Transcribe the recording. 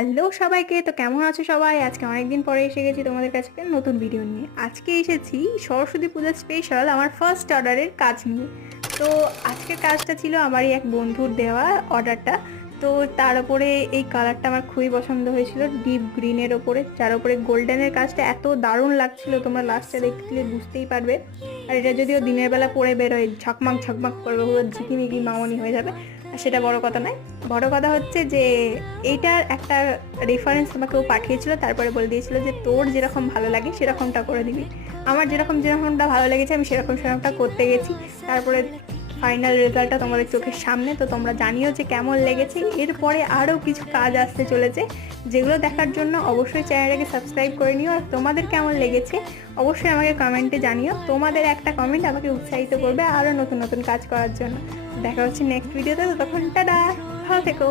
Hello সবাইকে, তো কেমন আছো সবাই? আজকে অনেকদিন পরে এসে গেছি তোমাদের কাছে একটা নতুন ভিডিও নিয়ে। আজকে এসেছি সরস্বতী পূজার স্পেশাল আমার ফার্স্ট অর্ডারের কাজ নিয়ে। তো আজকের কাজটা ছিল আমারই এক বন্ধুর দেওয়া অর্ডারটা। তো তার ওপরে এই কালারটা আমার খুবই পছন্দ হয়েছিল, ডিপ গ্রিনের ওপরে, যার ওপরে গোল্ডেনের কাজটা এত দারুণ লাগছিল, তোমরা লাস্টে দেখলে বুঝতেই পারবে। আর এটা যদিও দিনের বেলা পরে বেরোয়, ঝকমক ঝকমক করবে, পুরো ঝিকিমিকি মামনি হয়ে যাবে। আর সেটা বড় কথা নয়, বড় কথা হচ্ছে যে এইটার একটা রেফারেন্স তোমাকে ও পাঠিয়েছিল, তারপরে বলে দিয়েছিল যে তোর যেরকম ভালো লাগে সেরকমটা করে দিবি। আমার যেরকমটা ভালো লেগেছে আমি সেরকমটা করতে গেছি। তারপরে ফাইনাল রেজাল্টটা তোমাদের চোখের সামনে, তো তোমরা জানিও যে কেমন লেগেছে। এরপরে আরও কিছু কাজ আসতে চলেছে, যেগুলো দেখার জন্য অবশ্যই চ্যানেলটাকে সাবস্ক্রাইব করে নিও। আর তোমাদের কেমন লেগেছে অবশ্যই আমাকে কমেন্টে জানিও। তোমাদের একটা কমেন্ট আমাকে উৎসাহিত করবে আরও নতুন নতুন কাজ করার জন্য। দেখা হচ্ছে নেক্সট ভিডিওতে, ততক্ষণ টাটা, ভালো থেকো।